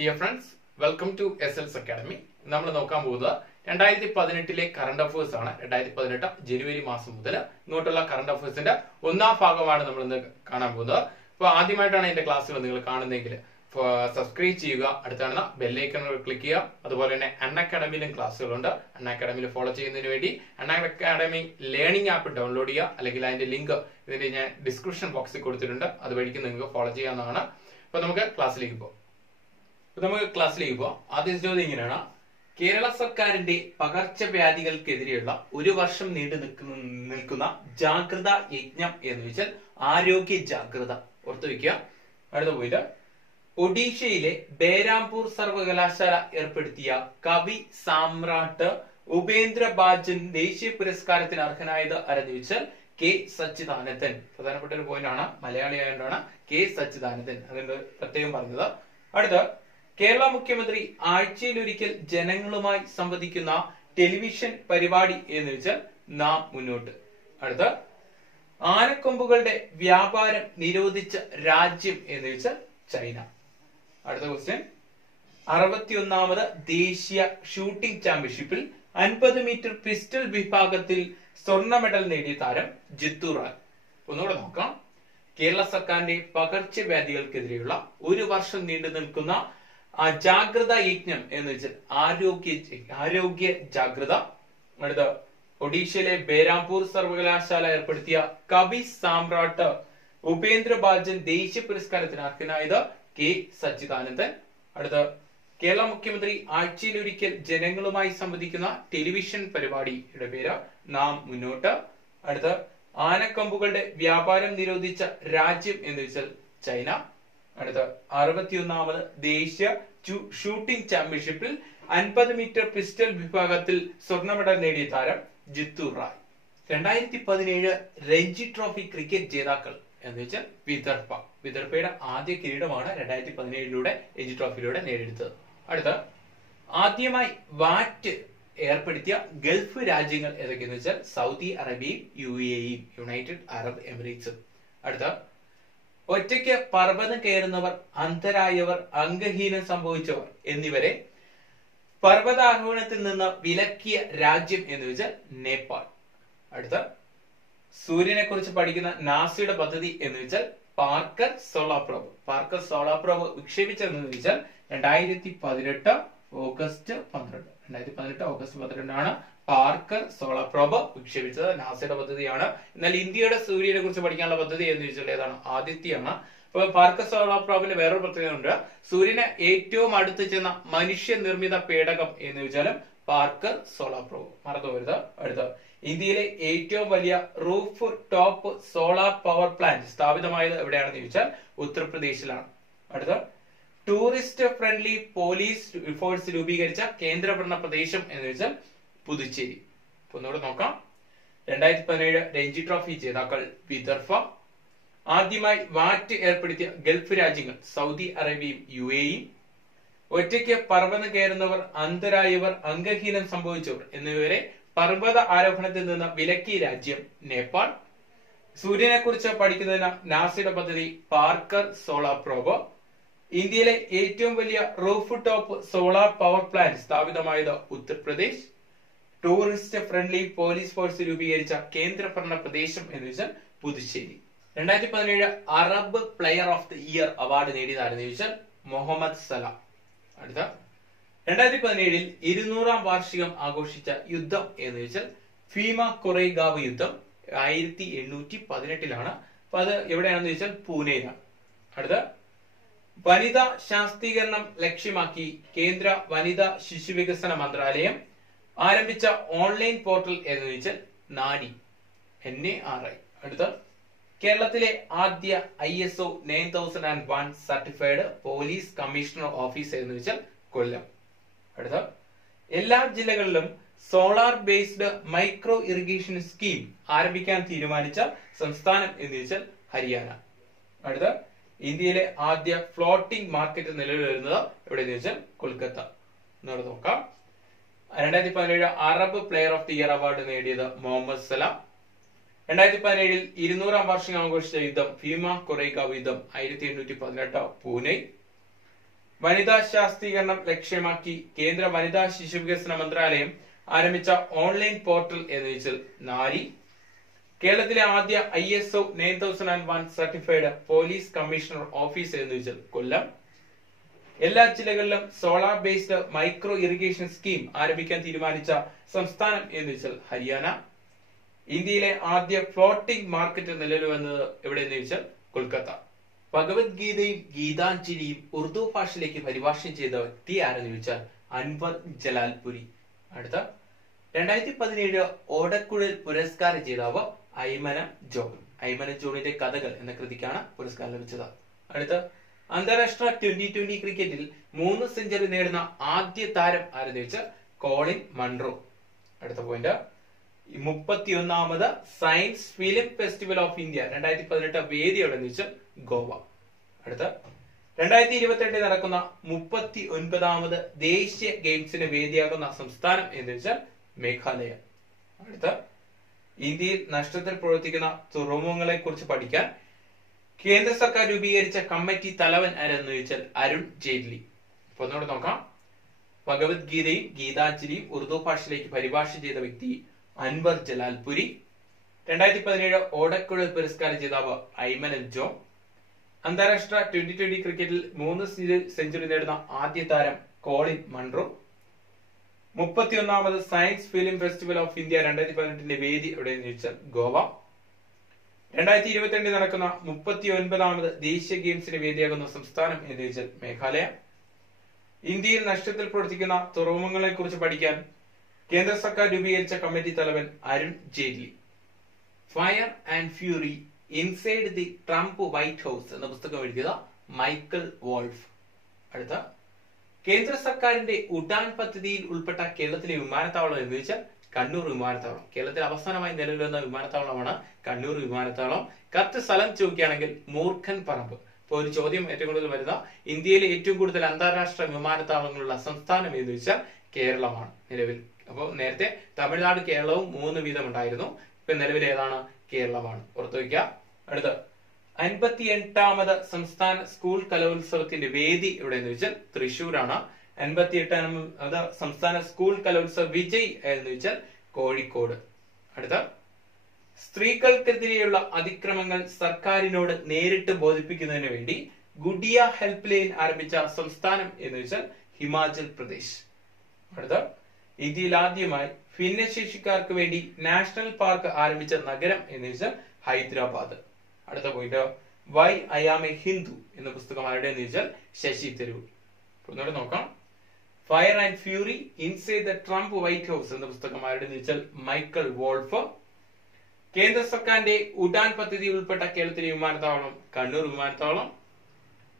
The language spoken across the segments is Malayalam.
Dear friends, welcome to SLS Academy. നമ്മൾ നോക്കാൻ പോകുന്നത് 2018 കറണ്ട് അഫയേഴ്സ് ആണ്. 2018 ജനുവരി മാസം മുതൽ ഇങ്ങോട്ടുള്ള കറണ്ട് അഫയേഴ്സിന്റെ ഒന്നാം ഭാഗമാണ് നമ്മൾ ഇന്ന് കാണാൻ പോകുന്നത്. അപ്പോൾ ആദ്യമായിട്ടാണ് എന്റെ ക്ലാസ്സുകൾ നിങ്ങൾ കാണുന്നതെങ്കിൽ സബ്സ്ക്രൈബ് ചെയ്യുക, അടുത്താണ് ബെല്ലൈക്കൺ ക്ലിക്ക് ചെയ്യുക. അതുപോലെ തന്നെ അൺ അക്കാഡമിയിലും ക്ലാസ്സുകളുണ്ട്. അൺ അക്കാഡമിയിൽ ഫോളോ ചെയ്യുന്നതിന് വേണ്ടി അൺ അക്കാഡമി ലേണിംഗ് ആപ്പ് ഡൗൺലോഡ് ചെയ്യുക, അല്ലെങ്കിൽ അതിന്റെ ലിങ്ക് ഇതിന്റെ ഞാൻ ഡിസ്ക്രിപ്ഷൻ ബോക്സിൽ കൊടുത്തിട്ടുണ്ട്, അതുവഴിക്ക് നിങ്ങൾക്ക് ഫോളോ ചെയ്യാവുന്നതാണ്. അപ്പൊ നമുക്ക് ക്ലാസ്സിലേക്ക് പോകാം. ആദ്യ ചോദ്യം ഇങ്ങനെയാണ്: കേരള സർക്കാരിന്റെ പകർച്ചവ്യാധികൾക്കെതിരെയുള്ള ഒരു വർഷം നീണ്ടു നിൽക്കുന്ന ജാഗ്രതാ യജ്ഞം എന്ന് വെച്ചാൽ ആരോഗ്യ ജാഗ്രത. ഓർത്തു വയ്ക്കുക. അടുത്ത പോയിന്റ്: ഒഡീഷയിലെ ബേരാംപൂർ സർവകലാശാല ഏർപ്പെടുത്തിയ കവി സാമ്രാട്ട് ഉപേന്ദ്ര ബാജൻ ദേശീയ പുരസ്കാരത്തിന് അർഹനായത് ആരെന്ന് ചോദിച്ചാൽ കെ സച്ചിദാനന്ദൻ. പ്രധാനപ്പെട്ട ഒരു പോയിന്റ് ആണ്, മലയാളി ആയതുകൊണ്ടാണ് കെ സച്ചിദാനന്ദൻ അതുകൊണ്ട് പ്രത്യേകം പറഞ്ഞത്. അടുത്ത: കേരള മുഖ്യമന്ത്രി ആഴ്ചയിലൊരിക്കൽ ജനങ്ങളുമായി സംവദിക്കുന്ന ടെലിവിഷൻ പരിപാടി എന്ന് വെച്ചാൽ നാം മുന്നോട്ട്. അടുത്ത: ആനക്കൊമ്പുകളുടെ വ്യാപാരം നിരോധിച്ച രാജ്യം എന്ന് വെച്ചാൽ ചൈന. അടുത്ത ക്വസ്റ്റ്യൻ: 61ാമത് ദേശീയ ഷൂട്ടിംഗ് ചാമ്പ്യൻഷിപ്പിൽ 50 മീറ്റർ പിസ്റ്റൾ വിഭാഗത്തിൽ സ്വർണ്ണ മെഡൽ നേടിയ താരം ജിത്തു റായ്. ഒന്നുകൂടെ നോക്കാം. കേരള സർക്കാരിന്റെ പകർച്ചവ്യാധികൾക്കെതിരെയുള്ള ഒരു വർഷം നീണ്ടു നിൽക്കുന്ന ജാഗ്രതാ യജ്ഞം എന്ന് വെച്ചാൽ ആരോഗ്യ ജാഗ്രത. അടുത്ത: ഒഡീഷയിലെ ബേരാംപൂർ സർവകലാശാല ഏർപ്പെടുത്തിയ കവി സാമ്രാട്ട് ഉപേന്ദ്ര ബാജൻ ദേശീയ പുരസ്കാരത്തിന് അർഹനായത് കെ സച്ചിദാനന്ദൻ. അടുത്ത: കേരള മുഖ്യമന്ത്രി ആഴ്ചയിലൊരിക്കൽ ജനങ്ങളുമായി സംവദിക്കുന്ന ടെലിവിഷൻ പരിപാടിയുടെ പേര് നാം മുന്നോട്ട്. അടുത്ത: ആനക്കമ്പുകളുടെ വ്യാപാരം നിരോധിച്ച രാജ്യം എന്ന് വെച്ചാൽ ചൈന. അടുത്ത: 61ാമത് ദേശീയ ഷൂട്ടിംഗ് ചാമ്പ്യൻഷിപ്പിൽ 50 മീറ്റർ പിസ്റ്റൾ വിഭാഗത്തിൽ സ്വർണ്ണ മെഡൽ നേടിയ താരം ജിത്തു റായ്. 2017 രഞ്ജി ട്രോഫി ക്രിക്കറ്റ് ജേതാക്കൾ എന്ന് വെച്ചാൽ വിദർഭയുടെ ആദ്യ കിരീടമാണ് 2017 രഞ്ജി ട്രോഫിയിലൂടെ നേടിയെടുത്തത്. അടുത്ത: ആദ്യമായി വാറ്റ് ഏർപ്പെടുത്തിയ ഗൾഫ് രാജ്യങ്ങൾ ഏതൊക്കെയെന്ന് വെച്ചാൽ സൗദി അറേബ്യയും UAEയും യുണൈറ്റഡ് അറബ് എമിറേറ്റ്സും. അടുത്ത: ഒറ്റയ്ക്ക് പർവ്വതം കയറുന്നവർ, അന്ധരായവർ, അംഗഹീനം സംഭവിച്ചവർ എന്നിവരെ പർവ്വതാരോഹണത്തിൽ നിന്ന് വിലക്കിയ രാജ്യം എന്ന് വെച്ചാൽ നേപ്പാൾ. അടുത്ത: സൂര്യനെ കുറിച്ച് പഠിക്കുന്ന നാസയുടെ പദ്ധതി എന്ന് വെച്ചാൽ പാർക്കർ സോളാർ പ്രോബ് വിക്ഷേപിച്ചതെന്ന് വെച്ചാൽ 2018 ഓഗസ്റ്റ് 12 പാർക്കർ സോളാർ പ്രോബ് വിക്ഷേപിച്ചത്. നാസയുടെ പദ്ധതിയാണ്. എന്നാൽ ഇന്ത്യയുടെ സൂര്യനെ കുറിച്ച് പഠിക്കാനുള്ള പദ്ധതി എന്ന് ചോദിച്ചാൽ ഏതാണ്? ആദിത്യയാണ്. അപ്പൊ പാർക്കർ സോളാർ പ്രോബിന് വേറൊരു പ്രത്യേകത ഉണ്ട്. സൂര്യന് ഏറ്റവും അടുത്ത് ചെന്ന മനുഷ്യനിർമ്മിത പേടകം എന്ന് വെച്ചാലും പാർക്കർ സോളാർ പ്രോബ്, മറന്നുപോകരുത്. അടുത്ത: ഇന്ത്യയിലെ ഏറ്റവും വലിയ roof top solar power plant സ്ഥാപിതമായത് എവിടെയാണെന്ന് ചോദിച്ചാൽ ഉത്തർപ്രദേശിലാണ്. അടുത്ത: ടൂറിസ്റ്റ് ഫ്രണ്ട്ലി പോലീസ് ഫോഴ്സ് രൂപീകരിച്ച കേന്ദ്രഭരണ പ്രദേശം എന്ന് വെച്ചാൽ പുതുച്ചേരി. ഒന്നുകൂടെ നോക്കാം. 2017 രഞ്ജി ട്രോഫി ജേതാക്കൾ വിദർഭ. ആദ്യമായി വാറ്റ് ഏർപ്പെടുത്തിയ ഗൾഫ് രാജ്യങ്ങൾ സൗദി അറേബ്യയും UAEയും. ഒറ്റയ്ക്ക് പർവ്വതം കയറുന്നവർ, അന്ധരായവർ, അംഗഹീനം സംഭവിച്ചവർ എന്നിവരെ പർവ്വത ആരോഹണത്തിൽ നിന്ന് വിലക്കിയ രാജ്യം നേപ്പാൾ. സൂര്യനെ കുറിച്ച് പഠിക്കുന്നതിന് നാസയുടെ പദ്ധതി പാർക്കർ സോളാർ പ്രോബ്. ഇന്ത്യയിലെ ഏറ്റവും വലിയ roof top solar power plant സ്ഥാപിതമായത് Uttar Pradesh. Tourist friendly police force രൂപീകരിച്ച കേന്ദ്രഭരണ പ്രദേശം എന്ന് വെച്ചാൽ Puducherry. 2017 Arab player of the year award നേടിയതാരെന്ന് ചോദിച്ചാൽ മുഹമ്മദ് സലാം. അടുത്ത: 2017 200ാം വാർഷികം ആഘോഷിച്ച യുദ്ധം എന്ന് വെച്ചാൽ ഭീമ കൊറേഗാവ് യുദ്ധം 1818. അപ്പൊ അത് എവിടെയാണെന്ന് ചോദിച്ചാൽ പൂനെയിലാണ്. അടുത്ത: വനിതാ ശാക്തീകരണം ലക്ഷ്യമാക്കി കേന്ദ്ര വനിതാ ശിശുവികസന മന്ത്രാലയം ആരംഭിച്ച ഓൺലൈൻ പോർട്ടൽ എന്ന് വെച്ചാൽ നാരി NARI. അടുത്ത: കേരളത്തിലെ ആദ്യ ISO 9001 certified police commissioner office എന്ന് വെച്ചാൽ കൊല്ലം. അടുത്ത: എല്ലാ ജില്ലകളിലും solar based micro irrigation scheme ആരംഭിക്കാൻ തീരുമാനിച്ച സംസ്ഥാനം എന്ന് വെച്ചാൽ ഹരിയാന. അടുത്ത: ഇന്ത്യയിലെ ആദ്യ ഫ്ലോട്ടിംഗ് മാർക്കറ്റ് നിലവിൽ വരുന്നത് എവിടെയെന്ന് വെച്ചാൽ കൊൽക്കത്ത. എന്നോട് നോക്കാം. 2017 Arab player of the year award നേടിയത് മുഹമ്മദ് സലാം. 2017 200ാം വാർഷികം ആഘോഷിച്ച യുദ്ധം ഭീമ കൊറേഗാവ് യുദ്ധം 1818 പൂനെ. വനിതാ ശാക്തീകരണം ലക്ഷ്യമാക്കി കേന്ദ്ര വനിതാ ശിശു വികസന മന്ത്രാലയം ആരംഭിച്ച ഓൺലൈൻ പോർട്ടൽ എന്ന് വെച്ചാൽ നാരി. കേരളത്തിലെ ആദ്യ ISO 9001 certified police commissioner office എന്ന് വെച്ചാൽ കൊല്ലം. എല്ലാ ജില്ലകളിലും solar based micro irrigation scheme ആരംഭിക്കാൻ തീരുമാനിച്ച സംസ്ഥാനം എന്ന് വെച്ചാൽ ഹരിയാന. ഇന്ത്യയിലെ ആദ്യ ഫ്ലോട്ടിംഗ് മാർക്കറ്റ് നിലവിൽ വന്നത് എവിടെയെന്ന് വെച്ചാൽ കൊൽക്കത്ത. ഭഗവത്ഗീതയും ഗീതാഞ്ജലിയും ഉറുദു ഭാഷയിലേക്ക് പരിഭാഷണം ചെയ്ത വ്യക്തി ആരെന്ന് ചോദിച്ചാൽ അൻവർ ജലാൽപുരി. അടുത്ത 2017 ഓടക്കുഴൽ പുരസ്കാര ജേതാവ് ഐമന ജോൺ. ഐമന ജോണിന്റെ കഥകൾ എന്ന കൃതിക്കാണ് പുരസ്കാരം ലഭിച്ചത്. അടുത്ത അന്താരാഷ്ട്ര 2020 ക്രിക്കറ്റിൽ 3 സെഞ്ചുറി നേടുന്ന ആദ്യ താരം ആരെന്ന് വെച്ചാൽ കോളിൻ മൺറോ. അടുത്ത പോയിന്റ് 31ാമത് science film festival of India 2018 വേദി എവിടെന്ന് വെച്ചാൽ ഗോവ. അടുത്ത 2022 നടക്കുന്ന 39ാമത് ദേശീയ ഗെയിംസിന് വേദിയാകുന്ന സംസ്ഥാനം എന്ന് വെച്ചാൽ മേഘാലയ. അടുത്ത ഇന്ത്യയിൽ നഷ്ടത്തിൽ പ്രവർത്തിക്കുന്ന തുറമുഖങ്ങളെ കുറിച്ച് പഠിക്കാൻ കേന്ദ്ര സർക്കാർ രൂപീകരിച്ച കമ്മിറ്റി തലവൻ ആരെന്ന് ചോദിച്ചാൽ അരുൺ ജെയ്റ്റ്ലി. അപ്പൊ ഒന്നുകൂടെ നോക്കാം. ഭഗവത്ഗീതയും ഗീതാഞ്ജലിയും ഉറുദു ഭാഷയിലേക്ക് പരിഭാഷ ചെയ്ത വ്യക്തി അൻവർ ജലാൽപുരി. 2017 ഓടക്കുഴൽ പുരസ്കാര ജേതാവ് ഐമൻ ജോൺ. അന്താരാഷ്ട്ര 2020 ക്രിക്കറ്റിൽ 3 സെഞ്ചുറി നേടുന്ന ആദ്യ താരം കോളിൻ മൺറോ. 31ാമത് science film festival of India 2018 വേദി എവിടെയെന്ന് ചോദിച്ചാൽ ഗോവ. 2022 നടക്കുന്ന 39ാമത് ദേശീയ ഗെയിംസിന് വേദിയാകുന്ന സംസ്ഥാനം എന്ന് ചോദിച്ചാൽ മേഘാലയ. ഇന്ത്യയിൽ നഷ്ടത്തിൽ പ്രവർത്തിക്കുന്ന തുറമുഖങ്ങളെ കുറിച്ച് പഠിക്കാൻ കേന്ദ്ര സർക്കാർ രൂപീകരിച്ച കമ്മിറ്റി തലവൻ Arun Jaitley. Fire and fury inside the Trump White House എന്ന പുസ്തകം എഴുതിയത് മൈക്കൽ വോൾഫ്. അടുത്ത കേന്ദ്ര സർക്കാരിന്റെ ഉഡാൻ പദ്ധതിയിൽ ഉൾപ്പെട്ട കേരളത്തിലെ വിമാനത്താവളം എന്ന് വെച്ചാൽ കണ്ണൂർ വിമാനത്താവളം. കേരളത്തിൽ അവസാനമായി നിലവിൽ വന്ന വിമാനത്താവളമാണ് കണ്ണൂർ വിമാനത്താവളം. കറക്റ്റ് സ്ഥലം ചോദിക്കുകയാണെങ്കിൽ മൂർഖൻ പറമ്പ്. ഇപ്പൊ ഒരു ചോദ്യം ഏറ്റവും കൂടുതൽ വരുന്ന ഇന്ത്യയിലെ ഏറ്റവും കൂടുതൽ അന്താരാഷ്ട്ര വിമാനത്താവളങ്ങളുള്ള സംസ്ഥാനം എന്ന് വെച്ചാൽ കേരളമാണ് നിലവിൽ. അപ്പോൾ നേരത്തെ തമിഴ്നാട് കേരളവും 3 വീതം ഉണ്ടായിരുന്നു. ഇപ്പൊ നിലവിൽ ഏതാണ്? കേരളമാണ്. ഓർത്തു വയ്ക്കുക. അടുത്ത 58ാമത് സംസ്ഥാന സ്കൂൾ കലോത്സവത്തിന്റെ വേദി എവിടെയെന്ന് വെച്ചാൽ തൃശ്ശൂരാണ്. 58ാമത് സംസ്ഥാന സ്കൂൾ കലോത്സവ വിജയ് എന്ന് വെച്ചാൽ കോഴിക്കോട്. അടുത്ത സ്ത്രീകൾക്കെതിരെയുള്ള അതിക്രമങ്ങൾ സർക്കാരിനോട് നേരിട്ട് ബോധിപ്പിക്കുന്നതിന് വേണ്ടി ഗുഡിയ ഹെൽപ്പ് ലൈൻ ആരംഭിച്ച സംസ്ഥാനം എന്ന് വെച്ചാൽ ഹിമാചൽ പ്രദേശ്. അടുത്ത ഇന്ത്യയിൽ ആദ്യമായി ഭിന്നശേഷിക്കാർക്ക് വേണ്ടി നാഷണൽ പാർക്ക് ആരംഭിച്ച നഗരം എന്ന് വെച്ചാൽ ഹൈദരാബാദ്. അടുത്ത point why I am a Hindu എന്ന പുസ്തകം ആരുടെ എന്ന് വെച്ചാൽ ശശി തരൂർ. ഒന്നുകൂടെ നോക്കാം. Fire and fury inside the Trump White House എന്ന പുസ്തകം ആരുടെ എന്ന് വെച്ചാൽ മൈക്കൽ വോൾഫ്. കേന്ദ്ര സർക്കാരിന്റെ ഉഡാൻ പദ്ധതി ഉൾപ്പെട്ട കേരളത്തിലെ വിമാനത്താവളം കണ്ണൂർ വിമാനത്താവളം.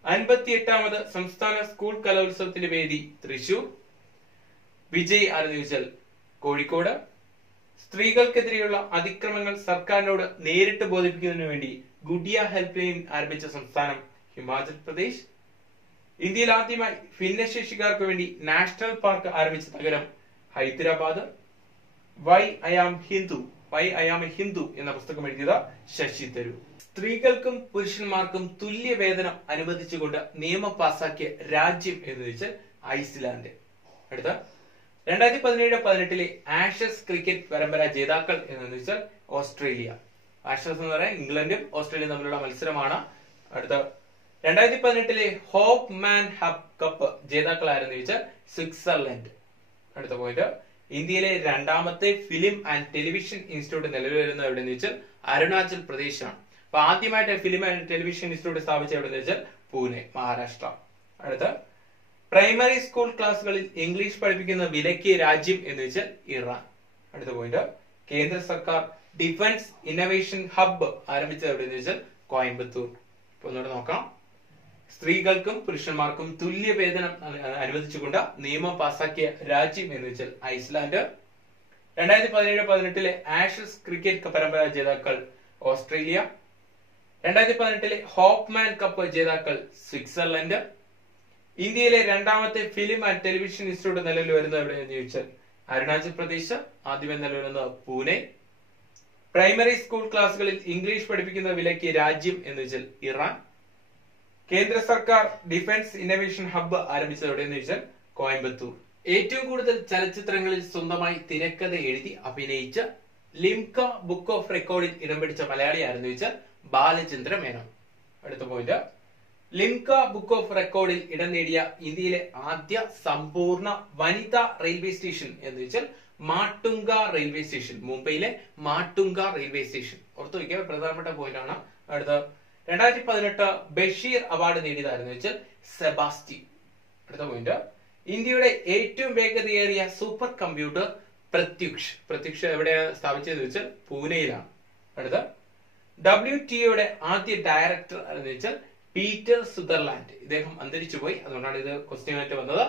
58ാമത് സംസ്ഥാന സ്കൂൾ കലോത്സവത്തിന്റെ വേദി തൃശൂർ. വിജയ് ആരെന്ന് ചോദിച്ചാൽ കോഴിക്കോട്. സ്ത്രീകൾക്കെതിരെയുള്ള അതിക്രമങ്ങൾ സർക്കാരിനോട് നേരിട്ട് ബോധിപ്പിക്കുന്നതിന് വേണ്ടി ഗുഡിയ ഹെൽപ്പ് ലൈൻ ആരംഭിച്ച സംസ്ഥാനം ഹിമാചൽ പ്രദേശ്. ഇന്ത്യയിൽ ആദ്യമായി ഭിന്നശേഷിക്കാർക്ക് വേണ്ടി നാഷണൽ പാർക്ക് ആരംഭിച്ച നഗരം Hyderabad. Why I am a Hindu എന്ന പുസ്തകം എഴുതിയത് ശശി തരൂർ. സ്ത്രീകൾക്കും പുരുഷന്മാർക്കും തുല്യ വേതനം അനുവദിച്ചുകൊണ്ട് നിയമം പാസാക്കിയ രാജ്യം എന്ന് വെച്ചാൽ ഐസ്ലാൻഡ്. അടുത്ത 2017-18 ആഷസ് ക്രിക്കറ്റ് പരമ്പര ജേതാക്കൾ എന്ന് വെച്ചാൽ ഓസ്ട്രേലിയ. ആഷസ് എന്ന് പറയാൻ ഇംഗ്ലണ്ടും ഓസ്ട്രേലിയയും തമ്മിലുള്ള മത്സരമാണ്. അടുത്ത 2018 ഹോപ്പ് മാൻ ഹബ് കപ്പ് ജേതാക്കൾ ആരെന്ന് ചോദിച്ചാൽ സ്വിറ്റ്സർലൻഡ്. അടുത്ത പോയിന്റ് ഇന്ത്യയിലെ 2ാമത്തെ ഫിലിം ആൻഡ് ടെലിവിഷൻ ഇൻസ്റ്റിറ്റ്യൂട്ട് നിലവിൽ വരുന്നത് എവിടെയെന്ന് വെച്ചാൽ അരുണാചൽ പ്രദേശാണ്. അപ്പൊ ആദ്യമായിട്ട് ഫിലിം ആൻഡ് ടെലിവിഷൻ ഇൻസ്റ്റിറ്റ്യൂട്ട് സ്ഥാപിച്ച എവിടെയെന്ന് വെച്ചാൽ പൂനെ, മഹാരാഷ്ട്ര. അടുത്ത പ്രൈമറി സ്കൂൾ ക്ലാസ്സുകളിൽ ഇംഗ്ലീഷ് പഠിപ്പിക്കുന്ന വിലക്കിയ രാജ്യം എന്ന് വെച്ചാൽ ഇറാൻ. അടുത്ത പോയിന്റ് കേന്ദ്ര സർക്കാർ ഡിഫൻസ് ഇന്നോവേഷൻ ഹബ്ബ് ആരംഭിച്ചത് എവിടെയെന്ന് വെച്ചാൽ കോയമ്പത്തൂർ. ഇപ്പൊ ഒന്നുകൂടെ നോക്കാം. സ്ത്രീകൾക്കും പുരുഷന്മാർക്കും തുല്യ വേതനം അനുവദിച്ചുകൊണ്ട് നിയമം പാസാക്കിയ രാജ്യം എന്ന് വെച്ചാൽ ഐസ്ലാൻഡ്. 2017-18 ആഷസ് ക്രിക്കറ്റ് പരമ്പര ജേതാക്കൾ ഓസ്ട്രേലിയ. 2018 ഹോപ്പ് മാൻ കപ്പ് ജേതാക്കൾ സ്വിറ്റ്സർലൻഡ്. ഇന്ത്യയിലെ 2ാമത്തെ ഫിലിം ആൻഡ് ടെലിവിഷൻ ഇൻസ്റ്റിറ്റ്യൂട്ട് നിലവിൽ വരുന്നത് എവിടെയെന്ന് ചോദിച്ചാൽ അരുണാചൽ പ്രദേശ്. ആദ്യമേ നിലവിൽ വരുന്നത് പൂനെ. പ്രൈമറി സ്കൂൾ ക്ലാസ്സുകളിൽ ഇംഗ്ലീഷ് പഠിപ്പിക്കുന്ന വിലക്കിയ രാജ്യം എന്ന് വെച്ചാൽ ഇറാൻ. കേന്ദ്ര സർക്കാർ ഡിഫൻസ് ഇന്നോവേഷൻ ഹബ്ബ് ആരംഭിച്ചത് എവിടെയെന്ന് ചോദിച്ചാൽ കോയമ്പത്തൂർ. ഏറ്റവും കൂടുതൽ ചലച്ചിത്രങ്ങളിൽ സ്വന്തമായി തിരക്കഥ എഴുതി അഭിനയിച്ച ലിംക ബുക്ക് ഓഫ് റെക്കോർഡിൽ ഇടം പിടിച്ച മലയാളി ആരെന്ന് ചോദിച്ചാൽ ബാലചന്ദ്ര മേനോൻ. അടുത്ത പോയിന്റ്, ലിംക ബുക്ക് ഓഫ് റെക്കോർഡിൽ ഇടം നേടിയ ഇന്ത്യയിലെ ആദ്യ സമ്പൂർണ്ണ വനിതാ റെയിൽവേ സ്റ്റേഷൻ എന്ന് വെച്ചാൽ മാട്ടുങ്ക റെയിൽവേ സ്റ്റേഷൻ, മുംബൈയിലെ മാട്ടുങ്ക റെയിൽവേ സ്റ്റേഷൻ. ഓർത്തു വയ്ക്കുക, പ്രധാനപ്പെട്ട പോയിന്റ് ആണ്. അടുത്ത 2018 ബഷീർ അവാർഡ് നേടിയതായിരുന്നു വെച്ചാൽ സെബാസ്റ്റ്യൻ. അടുത്ത പോയിന്റ്, ഇന്ത്യയുടെ ഏറ്റവും വേഗതയേറിയ സൂപ്പർ കമ്പ്യൂട്ടർ പ്രത്യുക്ഷ് എവിടെയാണ് സ്ഥാപിച്ചതെന്ന് വെച്ചാൽ പൂനെയിലാണ്. അടുത്ത, WTOയുടെ ആദ്യ ഡയറക്ടർ എന്ന് വെച്ചാൽ പീറ്റർ സുദർലാൻഡ്. ഇദ്ദേഹം അന്തരിച്ചുപോയി, അതുകൊണ്ടാണ് ഇത് ക്വസ്റ്റ്യൻ ആയിട്ട് വന്നത്.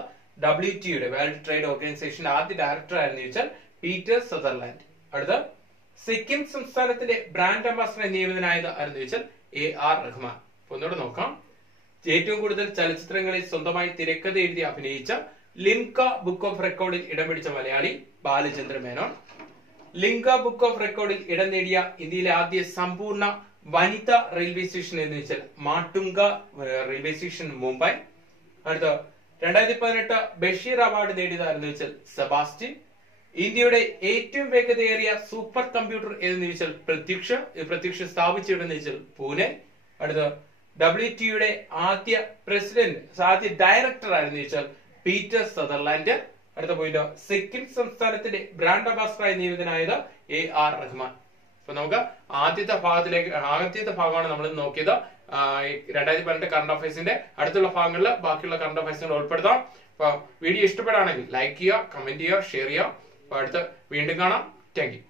WTOയുടെ വേൾഡ് ട്രേഡ് ഓർഗനൈസേഷന്റെ ആദ്യ ഡയറക്ടർ ആയിരുന്നു ചോദിച്ചാൽ പീറ്റർ സദർലാൻഡ്. അടുത്ത, സിക്കിം സംസ്ഥാനത്തിന്റെ ബ്രാൻഡ് അംബാസഡർ നിയമിതനായത് ആരെന്ന് ചോദിച്ചാൽ AR റഹ്മാൻ. അപ്പൊ ഒന്നുകൂടെ നോക്കാം. ഏറ്റവും കൂടുതൽ ചലച്ചിത്രങ്ങളിൽ സ്വന്തമായി തിരക്കഥ എഴുതി അഭിനയിച്ച ലിംക ബുക്ക് ഓഫ് റെക്കോർഡിൽ ഇടം പിടിച്ച മലയാളി ബാലചന്ദ്ര മേനോൻ. ലിംക ബുക്ക് ഓഫ് റെക്കോർഡിൽ ഇടം നേടിയ ഇന്ത്യയിലെ ആദ്യ സമ്പൂർണ്ണ വനിതാ റെയിൽവേ സ്റ്റേഷൻ എന്ന് വെച്ചാൽ മാട്ടുങ്ക റെയിൽവേ സ്റ്റേഷൻ, മുംബൈ. അടുത്ത, 2018 ബഷീർ അവാർഡ് നേടിയതാരെന്ന് വെച്ചാൽ സെബാസ്റ്റ്യൻ. ഇന്ത്യയുടെ ഏറ്റവും വേഗതയേറിയ സൂപ്പർ കമ്പ്യൂട്ടർ എന്ന് ചോദിച്ചാൽ പ്രത്യക്ഷ സ്ഥാപിച്ചെവിടെന്ന് വെച്ചാൽ പൂനെ. അടുത്ത, WTOയുടെ ആദ്യ ഡയറക്ടർ ആയിരുന്നു ചോദിച്ചാൽ പീറ്റർ സദർലാൻഡ്. അടുത്ത പോയിന്റ്, സിക്കിം സംസ്ഥാനത്തിന്റെ ബ്രാൻഡ് അംബാസഡറായി നിയമിതനായത് AR റഹ്മാൻ. അപ്പൊ നമുക്ക് ആദ്യത്തെ ഭാഗമാണ് നമ്മൾ നോക്കിയത്. 2018 കറണ്ട് അഫയേഴ്സിന്റെ അടുത്തുള്ള ഭാഗങ്ങളിൽ ബാക്കിയുള്ള കറണ്ട് അഫയേഴ്സുകൾ ഉൾപ്പെടുത്താം. അപ്പൊ വീഡിയോ ഇഷ്ടപ്പെടുകയാണെങ്കിൽ ലൈക്ക് ചെയ്യുക, കമന്റ് ചെയ്യുക, ഷെയർ ചെയ്യുക. അപ്പൊ അടുത്ത് വീണ്ടും കാണാം. Thank you.